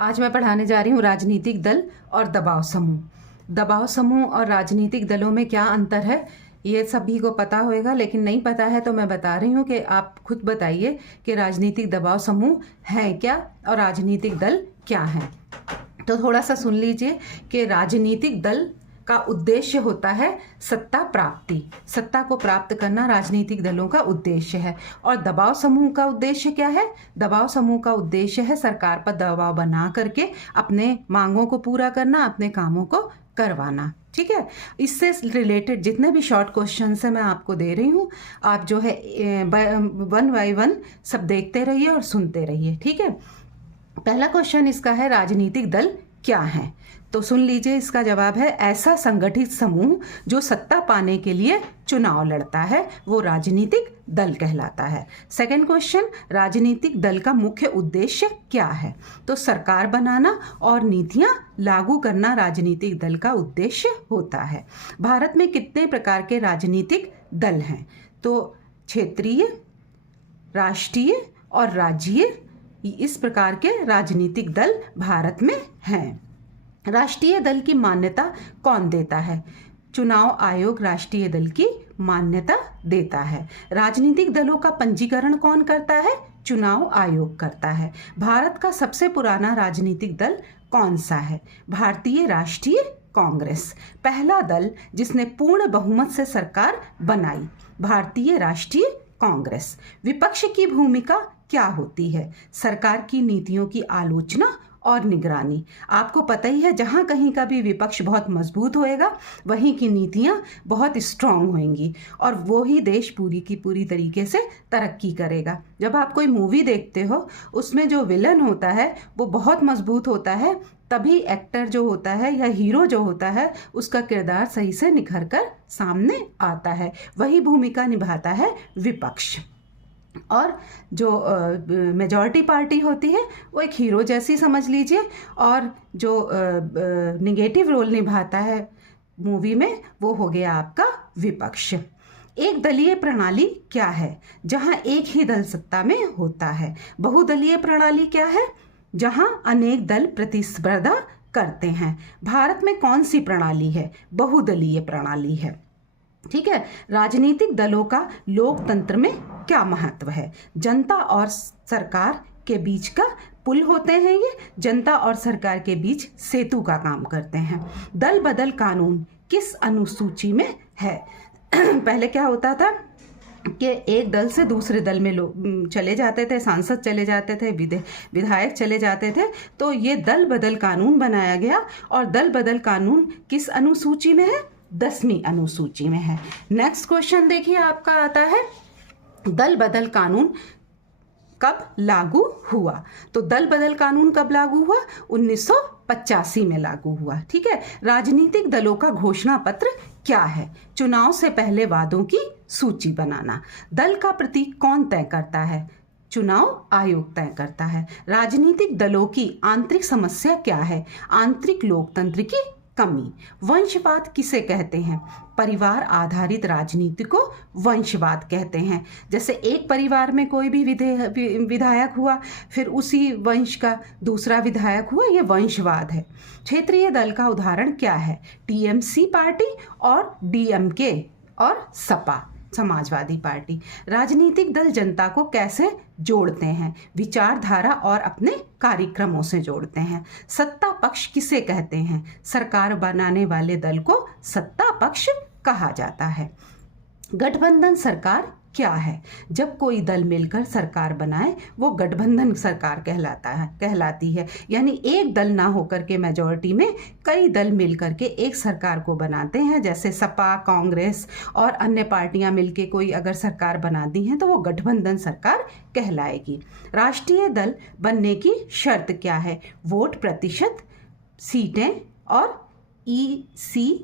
आज मैं पढ़ाने जा रही हूँ राजनीतिक दल और दबाव समूह। दबाव समूह और राजनीतिक दलों में क्या अंतर है ये सभी को पता होगा, लेकिन नहीं पता है तो मैं बता रही हूँ कि आप खुद बताइए कि राजनीतिक दबाव समूह है क्या और राजनीतिक दल क्या है। तो थोड़ा सा सुन लीजिए कि राजनीतिक दल का उद्देश्य होता है सत्ता प्राप्ति। सत्ता को प्राप्त करना राजनीतिक दलों का उद्देश्य है। और दबाव समूह का उद्देश्य क्या है? दबाव समूह का उद्देश्य है सरकार पर दबाव बना करके अपने मांगों को पूरा करना, अपने कामों को करवाना। ठीक है, इससे रिलेटेड जितने भी शॉर्ट क्वेश्चन है मैं आपको दे रही हूँ, आप जो है वन बाय वन सब देखते रहिए और सुनते रहिए। ठीक है, पहला क्वेश्चन इसका है राजनीतिक दल क्या है। तो सुन लीजिए, इसका जवाब है ऐसा संगठित समूह जो सत्ता पाने के लिए चुनाव लड़ता है वो राजनीतिक दल कहलाता है। सेकंड क्वेश्चन, राजनीतिक दल का मुख्य उद्देश्य क्या है? तो सरकार बनाना और नीतियां लागू करना राजनीतिक दल का उद्देश्य होता है। भारत में कितने प्रकार के राजनीतिक दल हैं? तो क्षेत्रीय, राष्ट्रीय और राज्यीय, इस प्रकार के राजनीतिक दल भारत में हैं। राष्ट्रीय दल की मान्यता कौन देता है? चुनाव आयोग राष्ट्रीय दल की मान्यता देता है। राजनीतिक दलों का पंजीकरण कौन करता है? चुनाव आयोग करता है। भारत का सबसे पुराना राजनीतिक दल कौन सा है? भारतीय राष्ट्रीय कांग्रेस। पहला दल जिसने पूर्ण बहुमत से सरकार बनाई, भारतीय राष्ट्रीय कांग्रेस। विपक्ष की भूमिका क्या होती है? सरकार की नीतियों की आलोचना और निगरानी। आपको पता ही है, जहां कहीं का भी विपक्ष बहुत मजबूत होएगा वहीं की नीतियां बहुत स्ट्रांग होंगी और वो ही देश पूरी की पूरी तरीके से तरक्की करेगा। जब आप कोई मूवी देखते हो उसमें जो विलन होता है वो बहुत मजबूत होता है, तभी एक्टर जो होता है या हीरो जो होता है उसका किरदार सही से निखर कर सामने आता है। वही भूमिका निभाता है विपक्ष। और जो मेजॉरिटी पार्टी होती है वो एक हीरो जैसी समझ लीजिए, और जो निगेटिव रोल निभाता है मूवी में वो हो गया आपका विपक्ष। एक दलीय प्रणाली क्या है? जहां एक ही दल सत्ता में होता है। बहुदलीय प्रणाली क्या है? जहां अनेक दल प्रतिस्पर्धा करते हैं। भारत में कौन सी प्रणाली है? बहुदलीय प्रणाली है। ठीक है, राजनीतिक दलों का लोकतंत्र में क्या महत्व है? जनता और सरकार के बीच का पुल होते हैं ये, जनता और सरकार के बीच सेतु का काम करते हैं। दल बदल कानून किस अनुसूची में है? पहले क्या होता था कि एक दल से दूसरे दल में लोग चले जाते थे, सांसद चले जाते थे, विधायक चले जाते थे, तो ये दल बदल कानून बनाया गया। और दल बदल कानून किस अनुसूची में है? 10वीं अनुसूची में है। नेक्स्ट क्वेश्चन देखिए, आपका आता है दल बदल कानून कब लागू हुआ? तो दल बदल कानून कब लागू हुआ? 1985 में लागू हुआ। ठीक है, राजनीतिक दलों का घोषणा पत्र क्या है? चुनाव से पहले वादों की सूची बनाना। दल का प्रतीक कौन तय करता है? चुनाव आयोग तय करता है। राजनीतिक दलों की आंतरिक समस्या क्या है? आंतरिक लोकतंत्र की कमी। वंशवाद किसे कहते हैं? परिवार आधारित राजनीति को वंशवाद कहते हैं। जैसे एक परिवार में कोई भी विधायक हुआ, फिर उसी वंश का दूसरा विधायक हुआ, ये वंशवाद है। क्षेत्रीय दल का उदाहरण क्या है? टीएमसी पार्टी और डीएमके और सपा समाजवादी पार्टी। राजनीतिक दल जनता को कैसे जोड़ते हैं? विचारधारा और अपने कार्यक्रमों से जोड़ते हैं। सत्ता पक्ष किसे कहते हैं? सरकार बनाने वाले दल को सत्ता पक्ष कहा जाता है। गठबंधन सरकार क्या है? जब कोई दल मिलकर सरकार बनाए वो गठबंधन सरकार कहलाती है। यानी एक दल ना होकर के मेजॉरिटी में कई दल मिलकर के एक सरकार को बनाते हैं। जैसे सपा, कांग्रेस और अन्य पार्टियां मिलके कोई अगर सरकार बनाती हैं तो वो गठबंधन सरकार कहलाएगी। राष्ट्रीय दल बनने की शर्त क्या है? वोट प्रतिशत, सीटें और ECI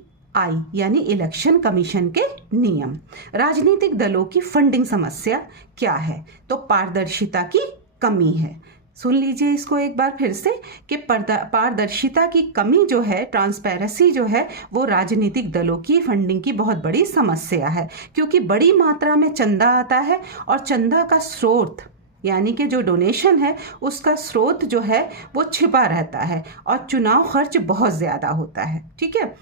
यानी इलेक्शन कमीशन के नियम। राजनीतिक दलों की फंडिंग समस्या क्या है? तो पारदर्शिता की कमी है। सुन लीजिए इसको एक बार फिर से कि पारदर्शिता की कमी जो है, ट्रांसपेरेंसी जो है, वो राजनीतिक दलों की फंडिंग की बहुत बड़ी समस्या है। क्योंकि बड़ी मात्रा में चंदा आता है और चंदा का स्रोत यानी कि जो डोनेशन है उसका स्रोत जो है वो छिपा रहता है और चुनाव खर्च बहुत ज़्यादा होता है। ठीक है।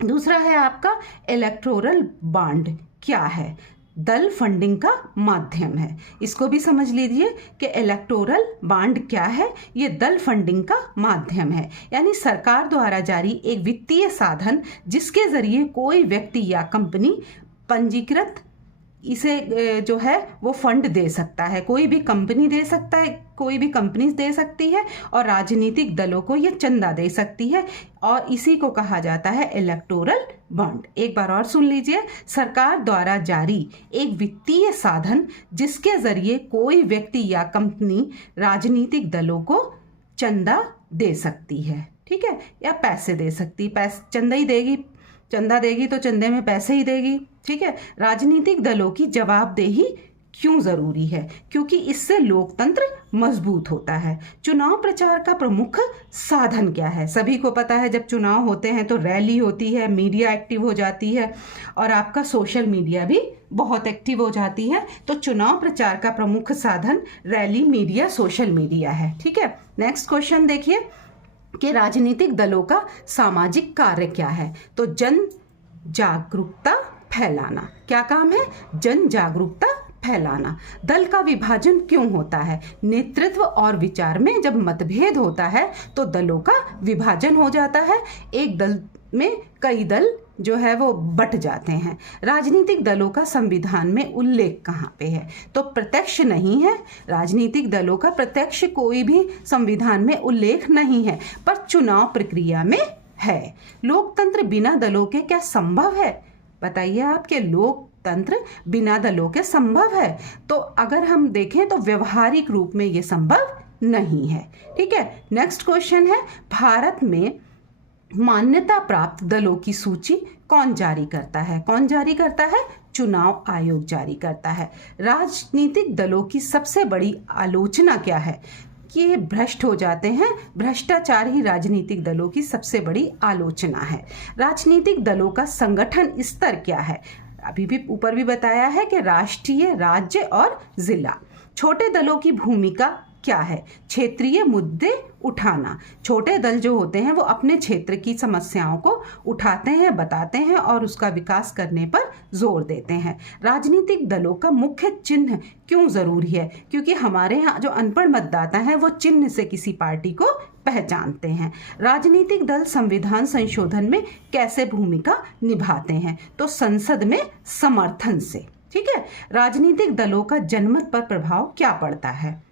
दूसरा है आपका इलेक्टोरल बॉन्ड। क्या है? दल फंडिंग का माध्यम है। इसको भी समझ लीजिए कि इलेक्टोरल बॉन्ड क्या है। ये दल फंडिंग का माध्यम है, यानी सरकार द्वारा जारी एक वित्तीय साधन जिसके जरिए कोई व्यक्ति या कंपनी पंजीकृत इसे जो है वो फंड दे सकता है। कोई भी कंपनी दे सकता है, कोई भी कंपनी दे सकती है और राजनीतिक दलों को ये चंदा दे सकती है और इसी को कहा जाता है इलेक्टोरल बॉन्ड। एक बार और सुन लीजिए, सरकार द्वारा जारी एक वित्तीय साधन जिसके जरिए कोई व्यक्ति या कंपनी राजनीतिक दलों को चंदा दे सकती है। ठीक है, या पैसे दे सकती, चंदा ही देगी, चंदा देगी तो चंदे में पैसे ही देगी। ठीक है। राजनीतिक दलों की जवाबदेही क्यों जरूरी है? क्योंकि इससे लोकतंत्र मजबूत होता है। चुनाव प्रचार का प्रमुख साधन क्या है? सभी को पता है, जब चुनाव होते हैं तो रैली होती है, मीडिया एक्टिव हो जाती है और आपका सोशल मीडिया भी बहुत एक्टिव हो जाती है। तो चुनाव प्रचार का प्रमुख साधन रैली, मीडिया, सोशल मीडिया है। ठीक है। नेक्स्ट क्वेश्चन देखिए कि राजनीतिक दलों का सामाजिक कार्य क्या है? तो जन जागरूकता फैलाना। क्या काम है? जन जागरूकता फैलाना। दल का विभाजन क्यों होता है? नेतृत्व और विचार में जब मतभेद होता है तो दलों का विभाजन हो जाता है। एक दल में कई दल जो है वो बट जाते हैं। राजनीतिक दलों का संविधान में उल्लेख कहाँ पे है? तो प्रत्यक्ष नहीं है। राजनीतिक दलों का प्रत्यक्ष कोई भी संविधान में उल्लेख नहीं है, पर चुनाव प्रक्रिया में है। लोकतंत्र बिना दलों के क्या संभव है? बताइए आपके लोकतंत्र बिना दलों के संभव है? तो अगर हम देखें तो व्यवहारिक रूप में ये संभव नहीं है। ठीक है। नेक्स्ट क्वेश्चन है, भारत में मान्यता प्राप्त दलों की सूची कौन जारी करता है? कौन जारी करता है? चुनाव आयोग जारी करता है। राजनीतिक दलों की सबसे बड़ी आलोचना क्या है? कि ये भ्रष्ट हो जाते हैं। भ्रष्टाचार ही राजनीतिक दलों की सबसे बड़ी आलोचना है। राजनीतिक दलों का संगठन स्तर क्या है? अभी भी ऊपर भी बताया है कि राष्ट्रीय, राज्य और जिला। छोटे दलों की भूमिका क्या है? क्षेत्रीय मुद्दे उठाना। छोटे दल जो होते हैं वो अपने क्षेत्र की समस्याओं को उठाते हैं, बताते हैं और उसका विकास करने पर जोर देते हैं। राजनीतिक दलों का मुख्य चिन्ह क्यों जरूरी है? क्योंकि हमारे यहाँ जो अनपढ़ मतदाता हैं वो चिन्ह से किसी पार्टी को पहचानते हैं। राजनीतिक दल संविधान संशोधन में कैसे भूमिका निभाते हैं? तो संसद में समर्थन से। ठीक है। राजनीतिक दलों का जनमत पर प्रभाव क्या पड़ता है?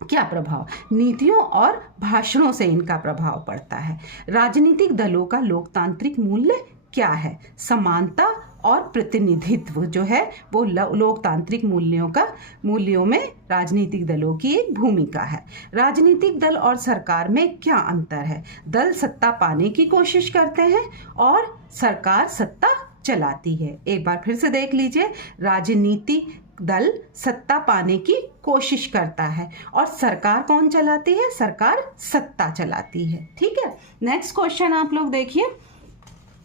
क्या प्रभाव? नीतियों और भाषणों से इनका प्रभाव पड़ता है। राजनीतिक दलों का लोकतांत्रिक मूल्य क्या है? समानता और प्रतिनिधित्व जो है वो लोकतांत्रिक मूल्यों में राजनीतिक दलों की एक भूमिका है। राजनीतिक दल और सरकार में क्या अंतर है? दल सत्ता पाने की कोशिश करते हैं और सरकार सत्ता चलाती है। एक बार फिर से देख लीजिए, राजनीतिक दल सत्ता पाने की कोशिश करता है और सरकार कौन चलाती है? सरकार सत्ता चलाती है। ठीक है। नेक्स्ट क्वेश्चन आप लोग देखिए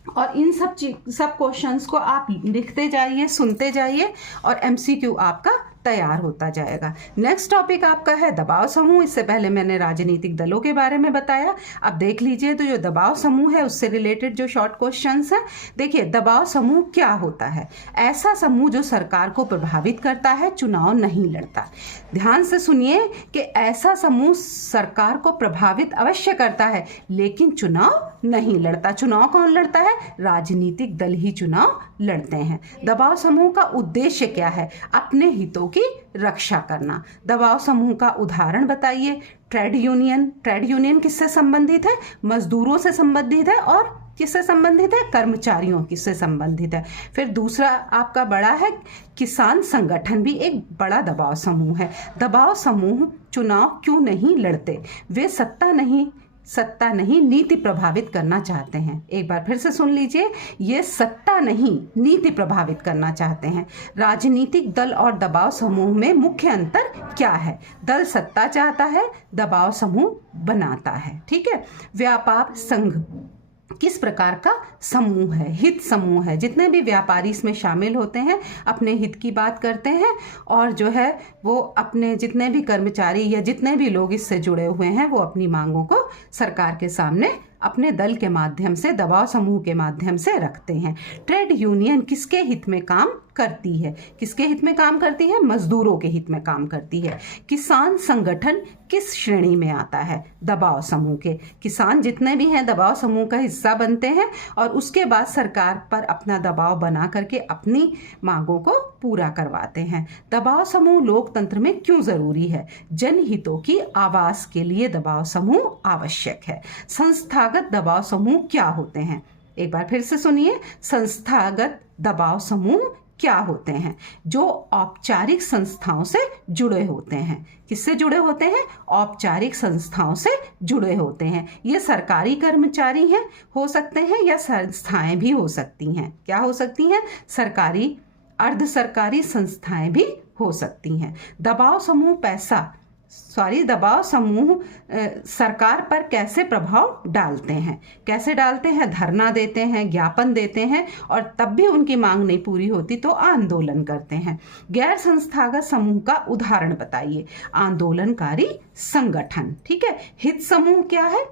और इन सब क्वेश्चंस को आप लिखते जाइए, सुनते जाइए और एमसीक्यू आपका तैयार होता जाएगा। नेक्स्ट टॉपिक आपका है दबाव समूह। इससे पहले मैंने राजनीतिक दलों के बारे में बताया। अब देख लीजिए तो जो दबाव समूह है उससे रिलेटेड जो शॉर्ट क्वेश्चंस है। देखिए, दबाव समूह क्या होता है? ऐसा समूह जो सरकार को प्रभावित करता है, चुनाव नहीं लड़ता। ध्यान से सुनिए कि ऐसा समूह सरकार को प्रभावित अवश्य करता है लेकिन चुनाव नहीं लड़ता। चुनाव कौन लड़ता है? राजनीतिक दल ही चुनाव लड़ते हैं। दबाव समूह का उद्देश्य क्या है? अपने हितों की रक्षा करना। दबाव समूह का उदाहरण बताइए। ट्रेड यूनियन किससे संबंधित है? मजदूरों से संबंधित है। और किससे संबंधित है? कर्मचारियों किससे संबंधित है। फिर दूसरा आपका बड़ा है किसान संगठन, भी एक बड़ा दबाव समूह है। दबाव समूह चुनाव क्यों नहीं लड़ते? वे सत्ता नहीं नीति प्रभावित करना चाहते हैं। एक बार फिर से सुन लीजिए, ये सत्ता नहीं नीति प्रभावित करना चाहते हैं। राजनीतिक दल और दबाव समूह में मुख्य अंतर क्या है? दल सत्ता चाहता है, दबाव समूह बनाता है। ठीक है। व्यापार संघ किस प्रकार का समूह है, हित समूह है। जितने भी व्यापारी इसमें शामिल होते हैं अपने हित की बात करते हैं, और जो है वो अपने जितने भी कर्मचारी या जितने भी लोग इससे जुड़े हुए हैं वो अपनी मांगों को सरकार के सामने अपने दल के माध्यम से, दबाव समूह के माध्यम से रखते हैं। ट्रेड यूनियन किसके हित में काम करती है? किसके हित में काम करती है? मजदूरों के हित में काम करती है। किसान संगठन किस श्रेणी में आता है? दबाव समूह के। किसान जितने भी हैं दबाव समूह का हिस्सा बनते हैं और उसके बाद सरकार पर अपना दबाव बना करके अपनी मांगों को पूरा करवाते हैं। दबाव समूह लोकतंत्र में क्यों जरूरी है? जनहितों की आवाज के लिए दबाव समूह आवश्यक है। संस्थागत दबाव समूह क्या होते हैं? एक बार फिर से सुनिए, संस्थागत दबाव समूह क्या होते हैं? जो औपचारिक संस्थाओं से जुड़े होते हैं। किससे जुड़े होते हैं? औपचारिक संस्थाओं से जुड़े होते हैं। ये सरकारी कर्मचारी हैं, हो सकते हैं, या संस्थाएं भी हो सकती हैं। क्या हो सकती हैं? सरकारी, अर्ध सरकारी संस्थाएं भी हो सकती हैं। दबाव समूह सरकार पर कैसे प्रभाव डालते हैं? कैसे डालते हैं? धरना देते हैं, ज्ञापन देते हैं, और तब भी उनकी मांग नहीं पूरी होती तो आंदोलन करते हैं। गैर संस्थागत समूह का उदाहरण बताइए। आंदोलनकारी संगठन। ठीक है। हित समूह क्या है?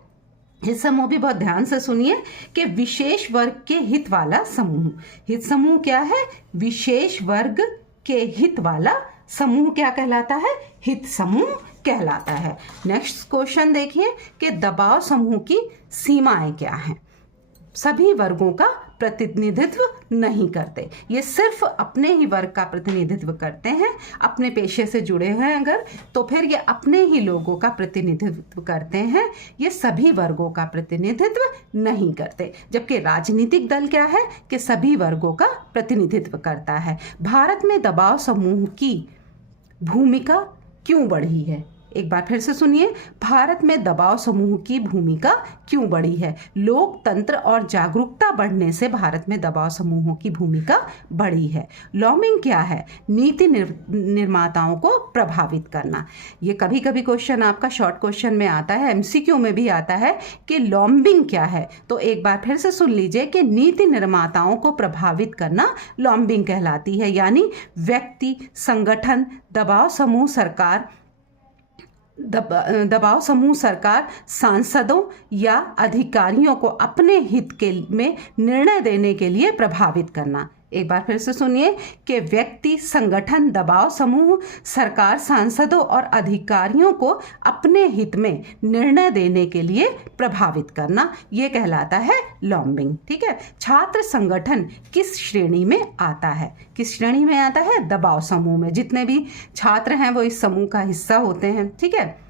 हित समूह भी बहुत ध्यान से सुनिए कि विशेष वर्ग के हित वाला समूह। हित समूह क्या है? विशेष वर्ग के हित वाला समूह क्या कहलाता है? हित समूह कहलाता है। नेक्स्ट क्वेश्चन देखिए कि दबाव समूह की सीमाएं क्या हैं? सभी वर्गों का प्रतिनिधित्व नहीं करते। ये सिर्फ अपने ही वर्ग का प्रतिनिधित्व करते हैं। अपने पेशे से जुड़े हैं अगर, तो फिर ये अपने ही लोगों का प्रतिनिधित्व करते हैं। ये सभी वर्गों का प्रतिनिधित्व नहीं करते। जबकि राजनीतिक दल क्या है कि सभी वर्गों का प्रतिनिधित्व करता है। भारत में दबाव समूह की भूमिका क्यों बढ़ी है? एक बार फिर से सुनिए, भारत में दबाव समूह की भूमिका क्यों बढ़ी है? लोकतंत्र और जागरूकता बढ़ने से भारत में दबाव समूहों की भूमिका बढ़ी है। लॉबिंग क्या है? नीति निर्माताओं को प्रभावित करना। ये कभी कभी क्वेश्चन आपका शॉर्ट क्वेश्चन में आता है, एमसीक्यू में भी आता है कि लॉबिंग क्या है। तो एक बार फिर से सुन लीजिए कि नीति निर्माताओं को प्रभावित करना लॉबिंग कहलाती है। यानी व्यक्ति, संगठन, दबाव समूह सरकार सांसदों या अधिकारियों को अपने हित में निर्णय देने के लिए प्रभावित करना। एक बार फिर से सुनिए कि व्यक्ति, संगठन, दबाव समूह, सरकार, सांसदों और अधिकारियों को अपने हित में निर्णय देने के लिए प्रभावित करना, यह कहलाता है लॉबिंग। ठीक है। छात्र संगठन किस श्रेणी में आता है? किस श्रेणी में आता है? दबाव समूह में। जितने भी छात्र हैं वो इस समूह का हिस्सा होते हैं। ठीक है।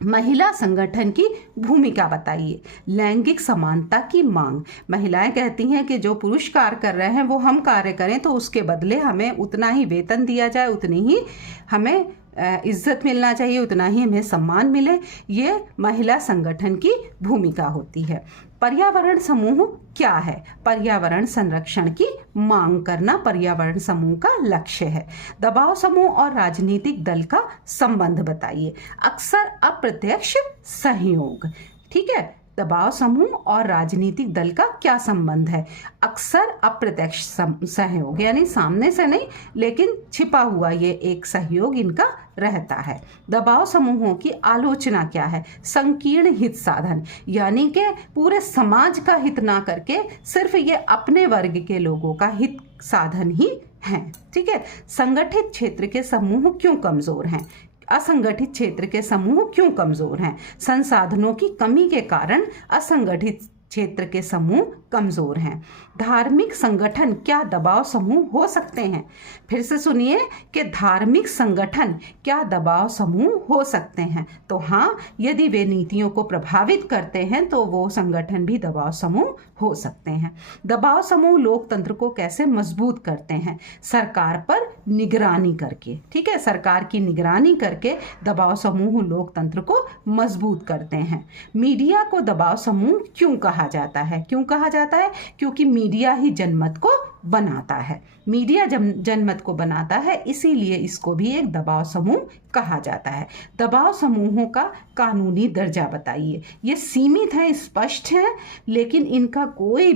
महिला संगठन की भूमिका बताइए। लैंगिक समानता की मांग। महिलाएं कहती हैं कि जो पुरुष कार्य कर रहे हैं वो हम कार्य करें तो उसके बदले हमें उतना ही वेतन दिया जाए, उतनी ही हमें इज्जत मिलना चाहिए, उतना ही हमें सम्मान मिले। ये महिला संगठन की भूमिका होती है। पर्यावरण समूह क्या है? पर्यावरण संरक्षण की मांग करना पर्यावरण समूह का लक्ष्य है। दबाव समूह और राजनीतिक दल का संबंध बताइए। अक्सर अप्रत्यक्ष सहयोग। ठीक है। दबाव समूह और राजनीतिक दल का क्या संबंध है? अक्सर अप्रत्यक्ष सहयोग, यानी सामने से नहीं लेकिन छिपा हुआ ये एक सहयोग इनका रहता है। दबाव समूहों की आलोचना क्या है? संकीर्ण हित साधन, यानी कि पूरे समाज का हित ना करके सिर्फ ये अपने वर्ग के लोगों का हित साधन ही है। ठीक है। संगठित क्षेत्र के समूह क्यों कमजोर हैं? असंगठित क्षेत्र के समूह क्यों कमजोर हैं? संसाधनों की कमी के कारण असंगठित क्षेत्र के समूह कमजोर हैं। धार्मिक संगठन क्या दबाव समूह हो सकते हैं? फिर से सुनिए कि धार्मिक संगठन क्या दबाव समूह हो सकते हैं? तो हाँ, यदि वे नीतियों को प्रभावित करते हैं तो वो संगठन भी दबाव समूह हो सकते हैं। दबाव समूह लोकतंत्र को कैसे मजबूत करते हैं? सरकार पर निगरानी करके। ठीक है। सरकार की निगरानी करके दबाव समूह लोकतंत्र को मजबूत करते हैं। मीडिया को दबाव समूह क्यों कहा कहा जाता है। क्यों कहा जाता है? क्योंकि मीडिया ही जनमत को बनाता है। मीडिया जनमत को बनाता है, इसीलिए इसको भी एक दबाव समूह कहा जाता है। दबाव समूहों का कानूनी दर्जा बताइए। ये सीमित है, स्पष्ट है, लेकिन इनका कोई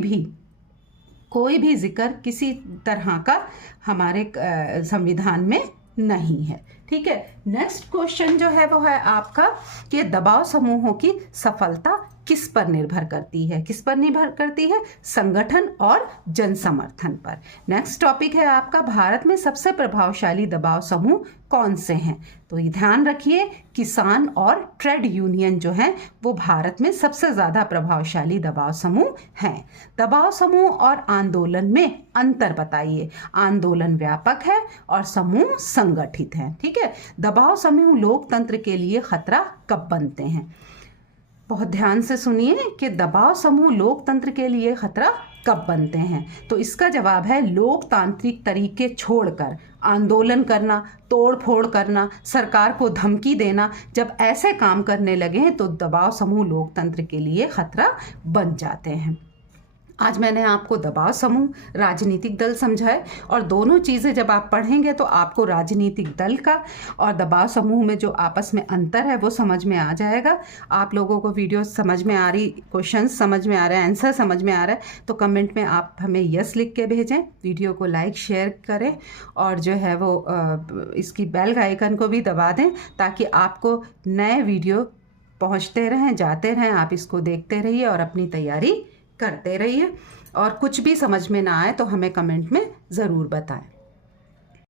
भी जिक्र किसी तरह का हमारे संविधान में नहीं है। ठीक है, नेक्स्ट क्वेश्चन जो है वो है आपका कि दबाव समूहों की सफलता किस पर निर्भर करती है? किस पर निर्भर करती है? संगठन और जन समर्थन पर। नेक्स्ट टॉपिक है आपका भारत में सबसे प्रभावशाली दबाव समूह कौन से हैं? तो ये ध्यान रखिए, किसान और ट्रेड यूनियन जो हैं वो भारत में सबसे ज़्यादा प्रभावशाली दबाव समूह हैं। दबाव समूह और आंदोलन में अंतर बताइए। आंदोलन व्यापक है और समूह संगठित है। ठीक है, दबाव समूह लोकतंत्र के लिए खतरा कब बनते हैं? बहुत ध्यान से सुनिए कि दबाव समूह लोकतंत्र के लिए खतरा कब बनते हैं। तो इसका जवाब है लोकतांत्रिक तरीके छोड़कर आंदोलन करना, तोड़ फोड़ करना, सरकार को धमकी देना, जब ऐसे काम करने लगे तो दबाव समूह लोकतंत्र के लिए खतरा बन जाते हैं। आज मैंने आपको दबाव समूह, राजनीतिक दल समझाए, और दोनों चीज़ें जब आप पढ़ेंगे तो आपको राजनीतिक दल का और दबाव समूह में जो आपस में अंतर है वो समझ में आ जाएगा। आप लोगों को वीडियो समझ में आ रही, क्वेश्चंस समझ में आ रहे हैं, आंसर समझ में आ रहा है तो कमेंट में आप हमें यस लिख के भेजें। वीडियो को लाइक शेयर करें और जो है वो इसकी बेल आइकन को भी दबा दें ताकि आपको नए वीडियो पहुँचते रहें, जाते रहें। आप इसको देखते रहिए और अपनी तैयारी करते रहिए, और कुछ भी समझ में ना आए तो हमें कमेंट में ज़रूर बताएं।